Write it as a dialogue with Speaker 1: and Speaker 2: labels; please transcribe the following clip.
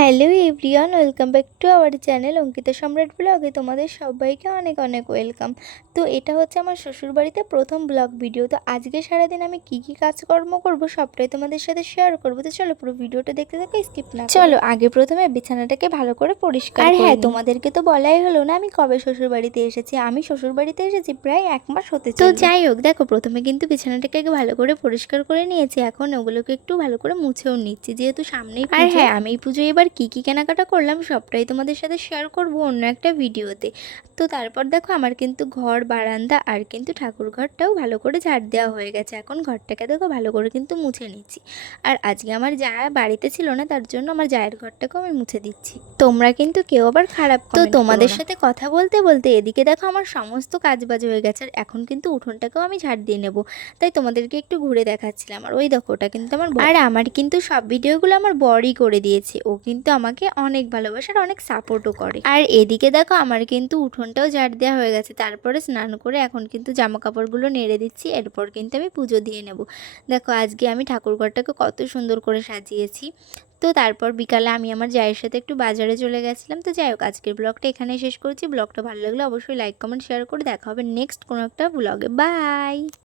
Speaker 1: Hello everyone welcome back to our channel Ankita Samrat ব্লগে। তোমাদের সবাইকে অনেক অনেক ওয়েলকাম। তো এটা হচ্ছে আমার শ্বশুরবাড়িতে প্রথম ব্লগ ভিডিও। তো আজকে সারাদিন আমি কি কি কাজকর্ম করব সবটাই তোমাদের সাথে শেয়ার করব। তো চলো পুরো ভিডিওটা দেখতে দেখো স্কিপ না চলো আগে প্রথমে বিছানাটাকে ভালো করে পরিষ্কার আর হ্যাঁ তোমাদেরকে তো বলাই হলো না আমি কবে শ্বশুরবাড়িতে এসেছি। আমি শ্বশুরবাড়িতে এসেছি প্রায় এক মাস হতে তো যাই হোক দেখো প্রথমে কিন্তু বিছানাটাকে আগে ভালো করে পরিষ্কার করে নিয়েছি। এখন ওগুলোকে একটু ভালো করে মুছেও নিচ্ছি। যেহেতু সামনেই আর হ্যাঁ আমি এই পুজো এবার কি কি কেনাকাটা করলাম সবটাই তোমাদের সাথে শেয়ার করব অন্য একটা ভিডিওতে তো তারপর দেখো আমার কিন্তু ঘর বারান্দা আর কিন্তু ঠাকুর ঘরটাও ভালো করে ঝাড় দেওয়া হয়ে গেছে। এখন ঘরটাকে দেখো ভালো করে কিন্তু মুছে নিচ্ছি। আর আজকে আমার যা বাড়িতে ছিল না তার জন্য আমার জায়ের ঘরটাকেও আমি মুছে দিচ্ছি। তোমরা কিন্তু কেউ আবার খারাপ তো তোমাদের সাথে কথা বলতে বলতে এদিকে দেখো আমার সমস্ত কাজ বাজ হয়ে গেছে আর এখন কিন্তু উঠোনটাকেও আমি ঝাড় দিয়ে নেব। তাই তোমাদেরকে একটু ঘুরে দেখাচ্ছিলাম। আর ওই দেখো ওটা কিন্তু আমার আর আমার কিন্তু সব ভিডিওগুলো আমার বরই করে দিয়েছে। ও কিন্তু আমাকে অনেক ভালোবাসে আর অনেক সাপোর্টও করে। আর এদিকে দেখো আমার কিন্তু উঠোনটাও ঝাড় দেওয়া হয়ে গেছে। তারপরে স্নান করে এখন কিন্তু জামা কাপড়গুলো নেড়ে দিচ্ছি। এরপর কিন্তু আমি পুজো দিয়ে নেব। দেখো আজকে আমি ঠাকুরঘরটাকে কত সুন্দর করে সাজিয়েছি। তো তারপর বিকালে আমি আমার জায়ের সাথে একটু বাজারে চলে গেছিলাম। তো যাই হোক, আজকের ব্লগটা এখানে শেষ করছি। ব্লগটা ভালো লাগলে অবশ্যই লাইক, কমেন্ট শেয়ার করে দেখা হবে নেক্সট কোনো একটা ব্লগে। বাই!